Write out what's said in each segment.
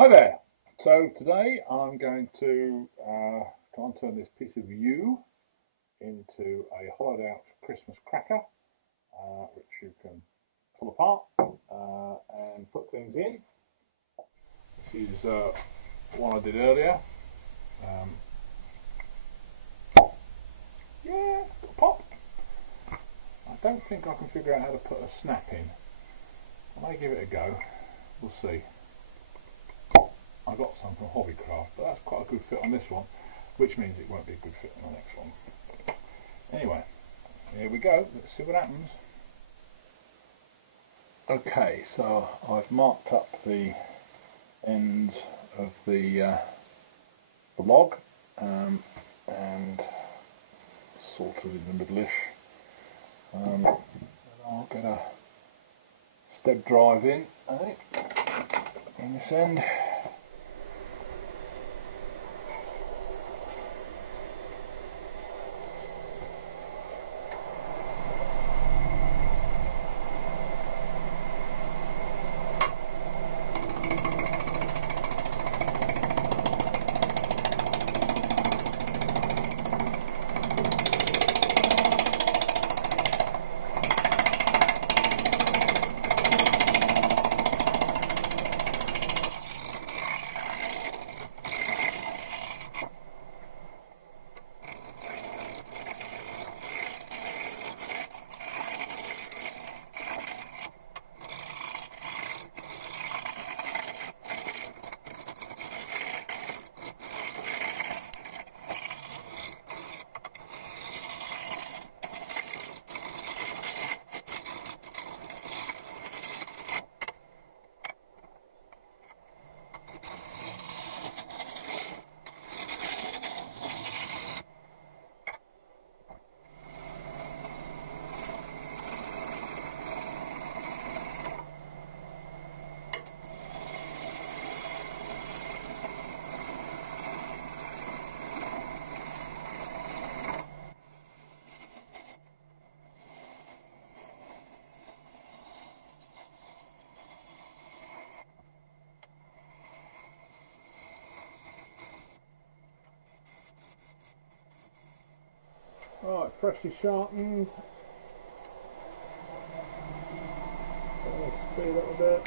Hi there. So today I'm going to try and turn this piece of yew into a hollowed out Christmas cracker, which you can pull apart and put things in. This is one I did earlier. Yeah, got a pop. I don't think I can figure out how to put a snap in. I may give it a go. We'll see. I got some from Hobbycraft, but that's quite a good fit on this one, which means it won't be a good fit on the next one. Anyway, here we go. Let's see what happens. Okay, so I've marked up the ends of the log and sort of in the middle-ish. I'll get a step drive in this end. Right, freshly sharpened. Speed a little bit.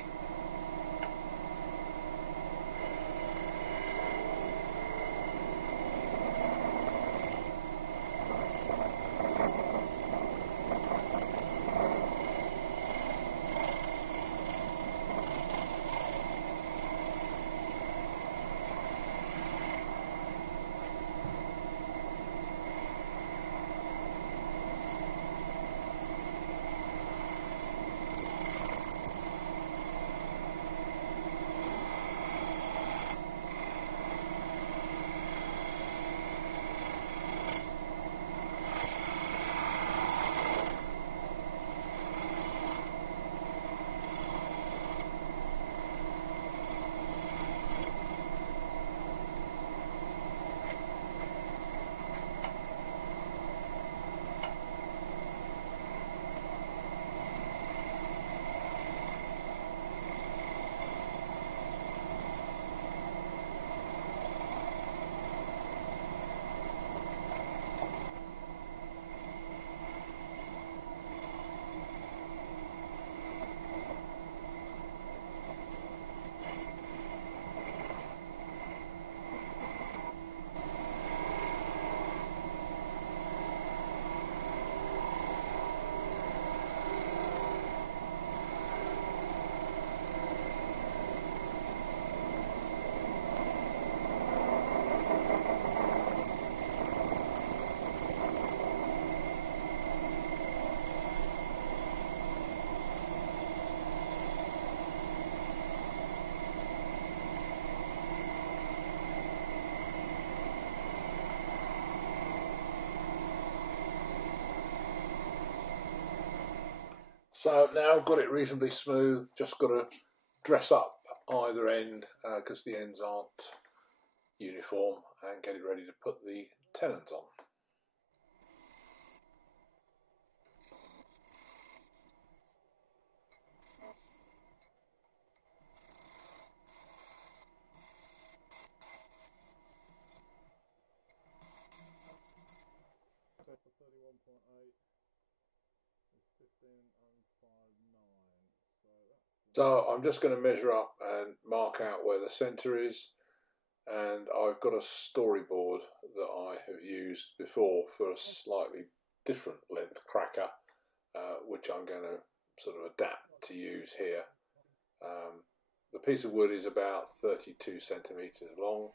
So now I've got it reasonably smooth, just got to dress up either end because the ends aren't uniform, and get it ready to put the tenons on. 1.8 is 15.059. So I'm just going to measure up and mark out where the centre is, and I've got a storyboard that I have used before for a slightly different length cracker, which I'm going to sort of adapt to use here. The piece of wood is about 32 centimetres long.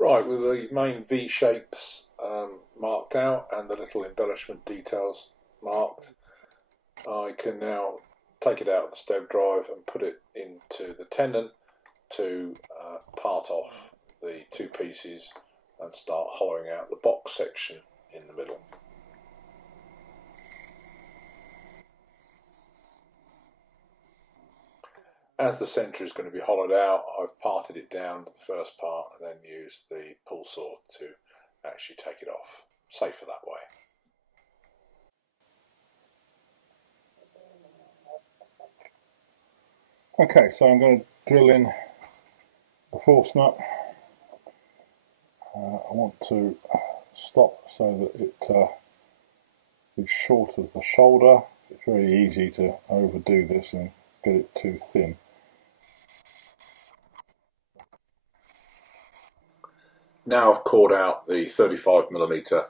Right, with the main V shapes marked out and the little embellishment details marked, I can now take it out of the step drive and put it into the tenon to part off the two pieces and start hollowing out the box section in the middle. As the centre is going to be hollowed out, I've parted it down to the first part and then used the pull saw to actually take it off. Safer that way. Okay, so I'm going to drill in the forstner. I want to stop so that it is short of the shoulder. It's very easy to overdo this and get it too thin. Now I've cored out the 35mm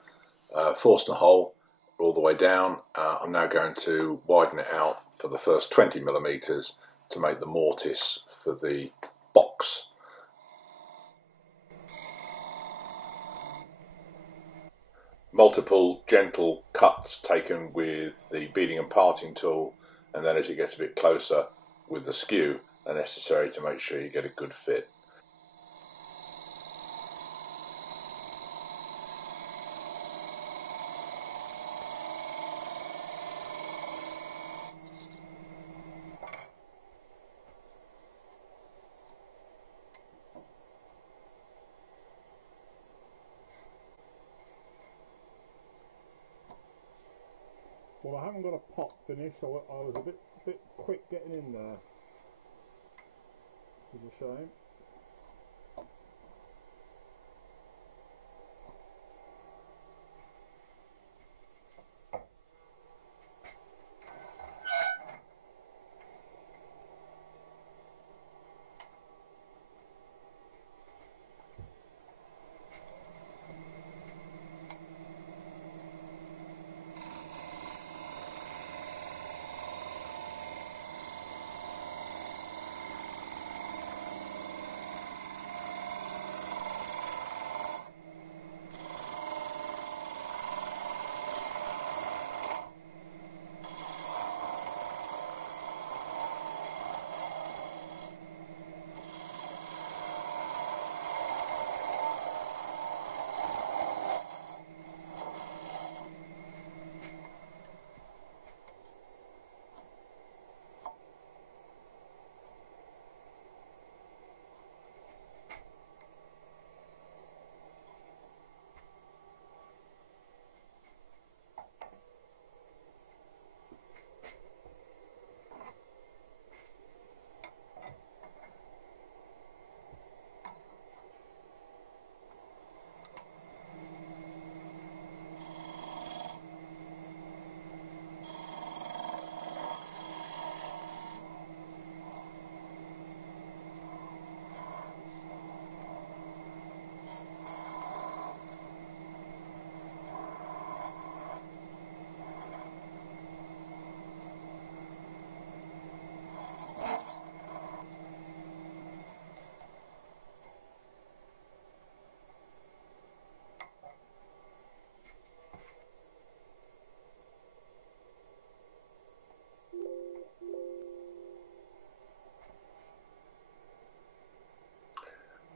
forstner hole all the way down. I'm now going to widen it out for the first 20mm to make the mortise for the box. Multiple gentle cuts taken with the beading and parting tool, and then as it gets a bit closer with the skew are necessary to make sure you get a good fit. Well, I haven't got a pot finish, so I was a bit quick getting in there. It's a shame.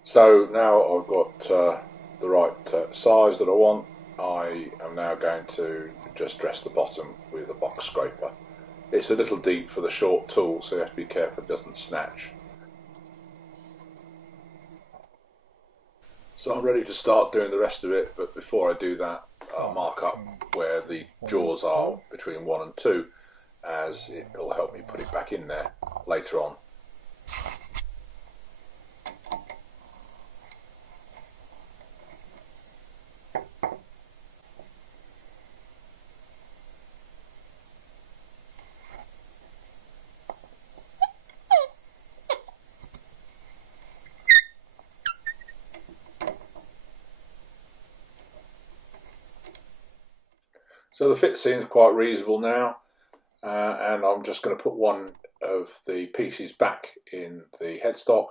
So now I've got the right size that I want. I am now going to just dress the bottom with a box scraper. It's a little deep for the short tool, so you have to be careful it doesn't snatch. So I'm ready to start doing the rest of it, but before I do that, I'll mark up where the jaws are between 1 and 2, as it will help me put it back in there later on. So the fit seems quite reasonable now, and I'm just going to put one of the pieces back in the headstock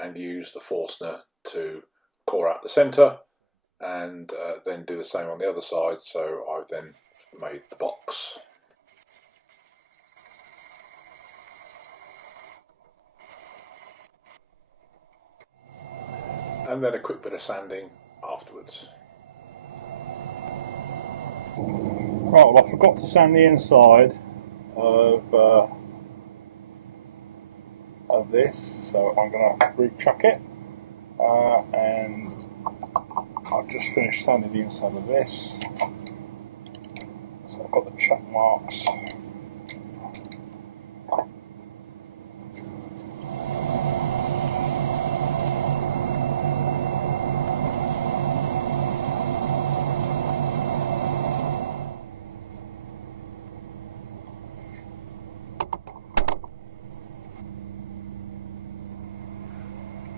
and use the forstner to core out the centre, and then do the same on the other side. So I've then made the box. And then a quick bit of sanding afterwards. Right, well, I forgot to sand the inside of this, so I'm going to rechuck it, and I've just finished sanding the inside of this, so I've got the chuck marks.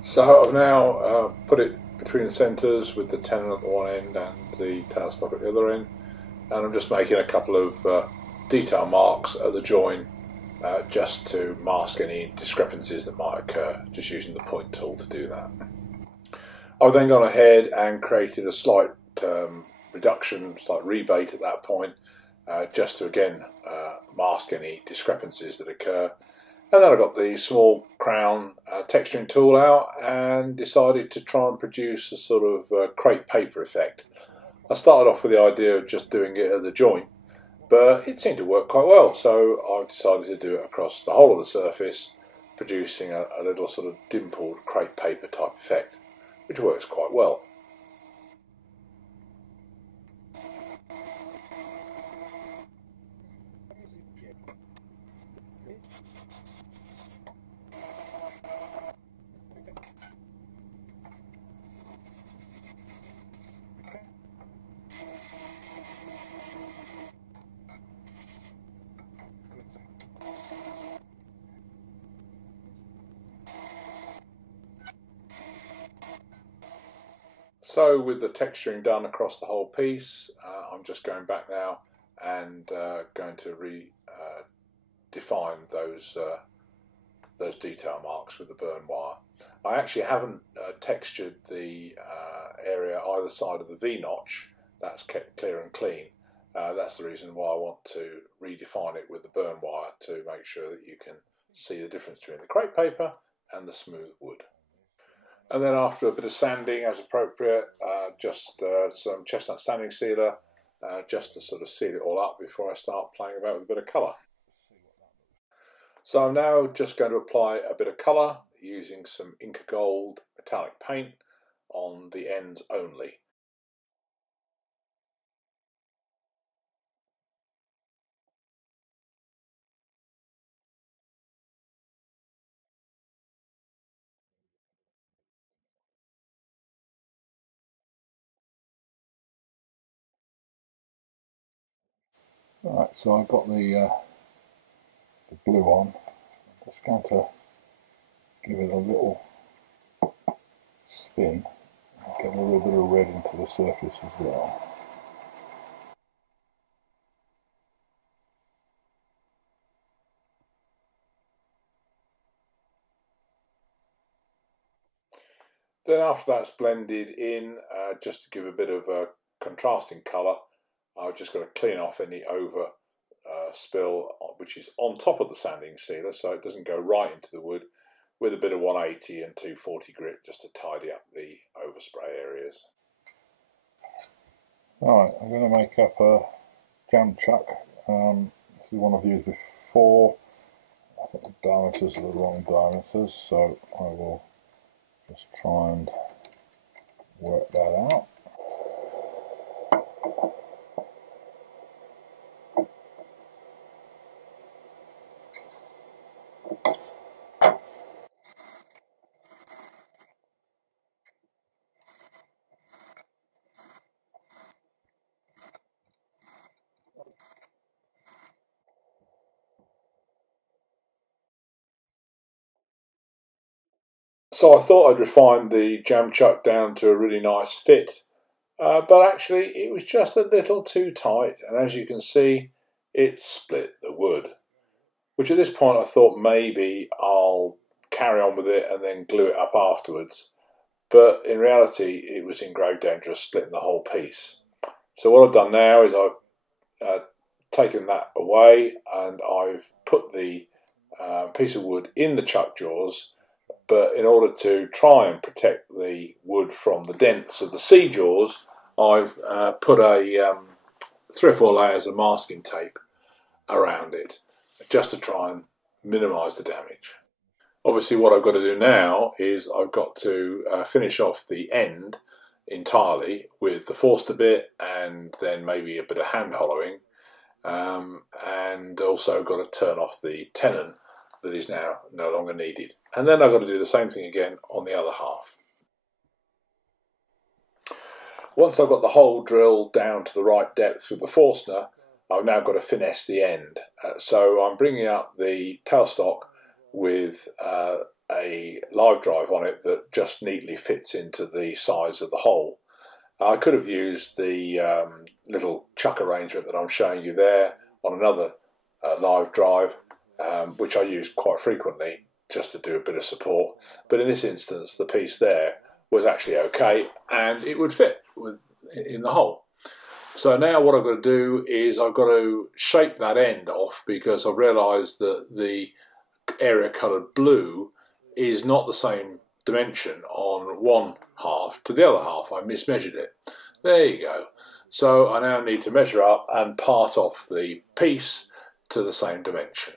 So I've now put it between the centres with the tenon at the one end and the tailstock at the other end, and I'm just making a couple of detail marks at the join just to mask any discrepancies that might occur, just using the point tool to do that. I've then gone ahead and created a slight reduction, slight rebate at that point, just to again mask any discrepancies that occur. And then I got the small crown texturing tool out and decided to try and produce a sort of crepe paper effect. I started off with the idea of just doing it at the joint, but it seemed to work quite well, so I decided to do it across the whole of the surface, producing a little sort of dimpled crepe paper type effect, which works quite well. So with the texturing done across the whole piece, I'm just going back now and going to define those detail marks with the burn wire. I actually haven't textured the area either side of the V-notch. That's kept clear and clean. That's the reason why I want to redefine it with the burn wire, to make sure that you can see the difference between the crepe paper and the smooth wood. And then after a bit of sanding as appropriate, just some chestnut sanding sealer, just to sort of seal it all up before I start playing about with a bit of colour. So I'm now just going to apply a bit of colour using some Inca Gold metallic paint on the ends only. Right, so I've got the blue on. I'm just going to give it a little spin and get a little bit of red into the surface as well. Then after that's blended in, just to give a bit of a contrasting colour, I've just got to clean off any over spill which is on top of the sanding sealer, so it doesn't go right into the wood, with a bit of 180 and 240 grit just to tidy up the overspray areas. Alright, I'm going to make up a jam chuck. This is one I've used before. I think the diameters are the wrong diameters, so I will just try and work that out. So I thought I'd refine the jam chuck down to a really nice fit, but actually it was just a little too tight, and as you can see, it split the wood. Which at this point I thought maybe I'll carry on with it and then glue it up afterwards. But in reality, it was in grave danger of splitting the whole piece. So what I've done now is I've taken that away, and I've put the piece of wood in the chuck jaws. But in order to try and protect the wood from the dents of the C jaws, I've put a 3 or 4 layers of masking tape around it, just to try and minimise the damage. Obviously what I've got to do now is I've got to finish off the end entirely with the forstner bit, and then maybe a bit of hand hollowing, and also got to turn off the tenon that is now no longer needed. And then I've got to do the same thing again on the other half. Once I've got the hole drilled down to the right depth with the forstner, I've now got to finesse the end. So I'm bringing up the tailstock with a live drive on it that just neatly fits into the size of the hole. I could have used the little chuck arrangement that I'm showing you there on another live drive, which I use quite frequently just to do a bit of support. But in this instance, the piece there was actually okay, and it would fit in the hole. So now what I've got to do is I've got to shape that end off, because I've realised that the area coloured blue is not the same dimension on one half to the other half. I mismeasured it. There you go. So I now need to measure up and part off the piece to the same dimension.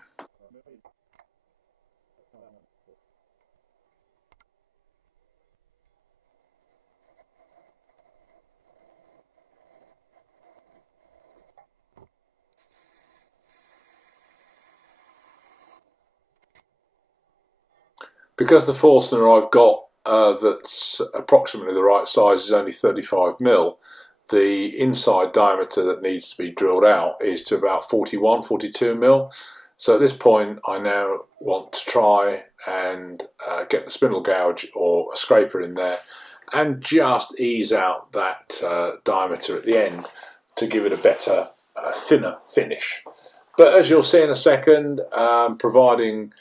Because the forstner I've got that's approximately the right size is only 35mm, the inside diameter that needs to be drilled out is to about 42mm. So at this point I now want to try and get the spindle gouge or a scraper in there and just ease out that diameter at the end to give it a better, thinner finish. But as you'll see in a second, providing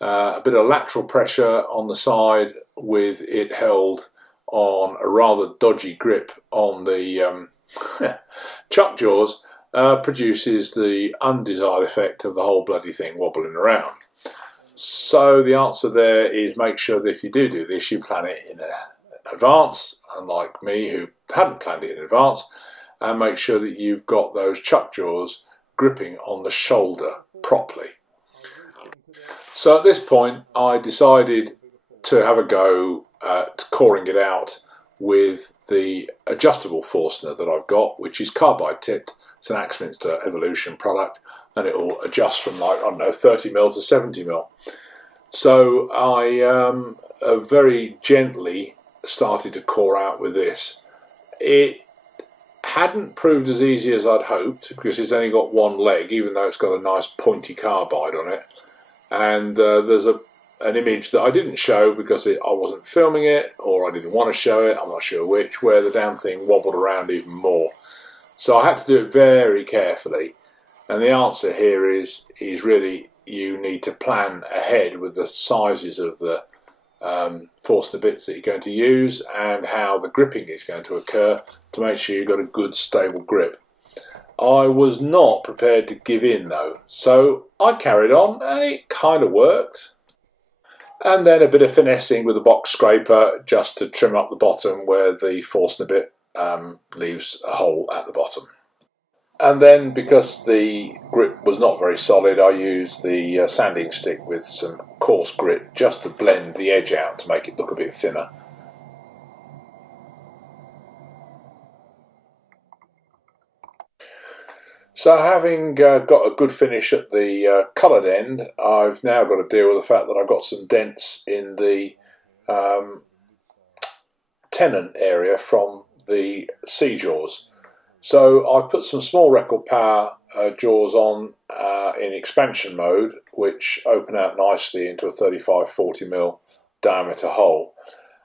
a bit of lateral pressure on the side with it held on a rather dodgy grip on the chuck jaws produces the undesired effect of the whole bloody thing wobbling around. So the answer there is make sure that if you do this, you plan it in advance, unlike me who hadn't planned it in advance, and make sure that you've got those chuck jaws gripping on the shoulder properly. So at this point I decided to have a go at coring it out with the adjustable forstner that I've got, which is carbide tipped. It's an Axminster Evolution product, and it will adjust from, like, I don't know, 30mm to 70mm. So I very gently started to core out with this. It hadn't proved as easy as I'd hoped, because it's only got one leg, even though it's got a nice pointy carbide on it. And there's an image that I didn't show because I wasn't filming it, or I didn't want to show it, I'm not sure which, where the damn thing wobbled around even more. So I had to do it very carefully. And the answer here is really you need to plan ahead with the sizes of the forstner bits that you're going to use and how the gripping is going to occur to make sure you've got a good stable grip. I was not prepared to give in though, so I carried on and it kind of worked. And then a bit of finessing with a box scraper just to trim up the bottom where the forstner bit leaves a hole at the bottom. And then, because the grip was not very solid, I used the sanding stick with some coarse grit just to blend the edge out to make it look a bit thinner. So having got a good finish at the coloured end, I've now got to deal with the fact that I've got some dents in the tenon area from the C-jaws. So I put some small record power jaws on in expansion mode, which open out nicely into a 35-40mm diameter hole.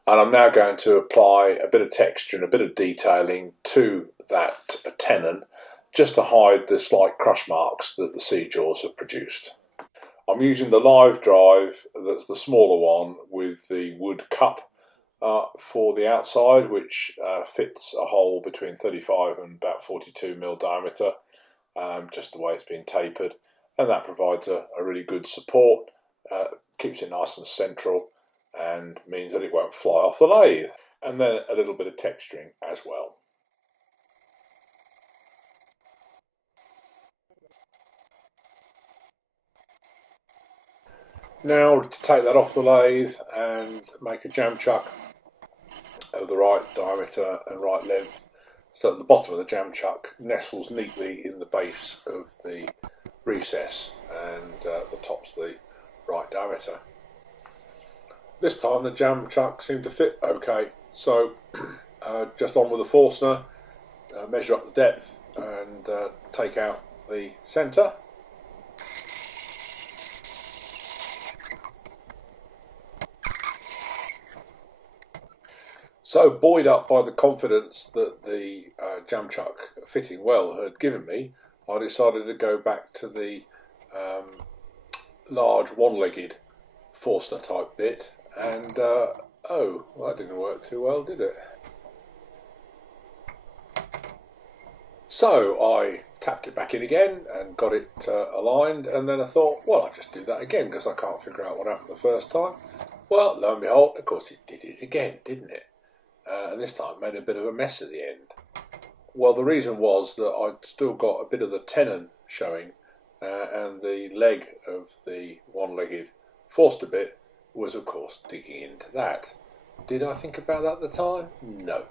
And I'm now going to apply a bit of texture and a bit of detailing to that tenon, just to hide the slight crush marks that the C-jaws have produced. I'm using the live drive, that's the smaller one, with the wood cup for the outside, which fits a hole between 35 and about 42mm diameter, just the way it's been tapered, and that provides a really good support, keeps it nice and central, and means that it won't fly off the lathe. And then a little bit of texturing as well. Now to take that off the lathe and make a jam chuck of the right diameter and right length, so that the bottom of the jam chuck nestles neatly in the base of the recess and the top's the right diameter. This time the jam chuck seemed to fit okay, so just on with the forstner, measure up the depth and take out the centre. So buoyed up by the confidence that the jam chuck fitting well had given me, I decided to go back to the large one-legged forstner type bit, and oh, well, that didn't work too well, did it? So I tapped it back in again and got it aligned, and then I thought, well, I'll just do that again because I can't figure out what happened the first time. Well, lo and behold, of course it did it again, didn't it? And this time made a bit of a mess at the end. Well, the reason was that I'd still got a bit of the tenon showing, and the leg of the one-legged forstner bit was, of course, digging into that. Did I think about that at the time? No.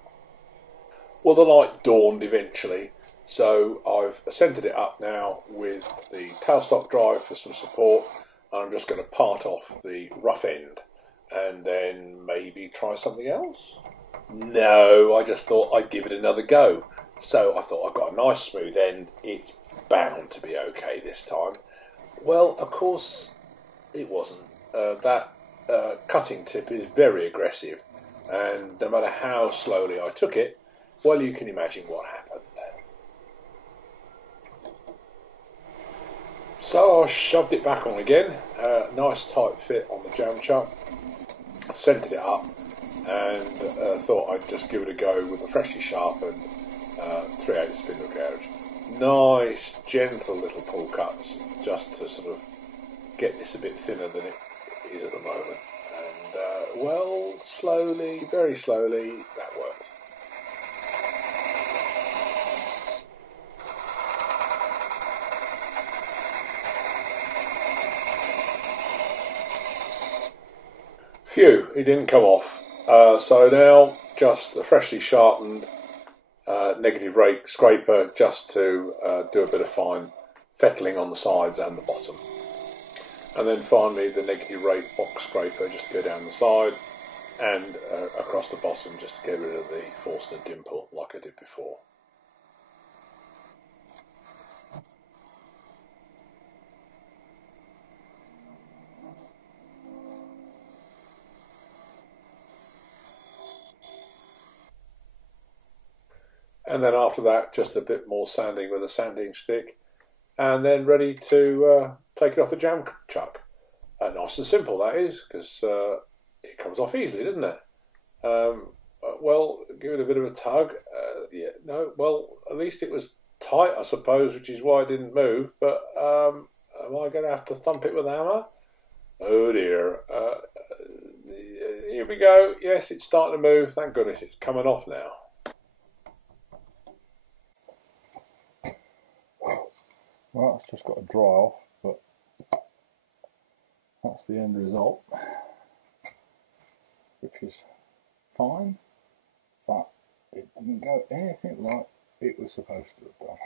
Well, the light dawned eventually, so I've centred it up now with the tailstock drive for some support, and I'm just going to part off the rough end and then maybe try something else. No, I just thought I'd give it another go. So I thought I've got a nice smooth end, it's bound to be okay this time. Well, of course it wasn't. That cutting tip is very aggressive, and no matter how slowly I took it, well, you can imagine what happened. So I shoved it back on again, nice tight fit on the jam chuck, centred it up, and thought I'd just give it a go with a freshly sharpened 3/8 spindle gouge. Nice, gentle little pull cuts, just to sort of get this a bit thinner than it is at the moment. And well, slowly, very slowly, that worked. Phew, it didn't come off. So now just a freshly sharpened negative rake scraper just to do a bit of fine fettling on the sides and the bottom. And then finally the negative rake box scraper just to go down the side and across the bottom just to get rid of the Forstner dimple like I did before. And then after that, just a bit more sanding with a sanding stick, and then ready to take it off the jam chuck. Nice and simple, that is, because it comes off easily, doesn't it? Well, give it a bit of a tug. Yeah, no, well, at least it was tight, I suppose, which is why it didn't move. But am I going to have to thump it with a hammer? Oh dear. Here we go. Yes, it's starting to move. Thank goodness it's coming off now. Well, it's just got to dry off, but that's the end result, which is fine, but it didn't go anything like it was supposed to have done.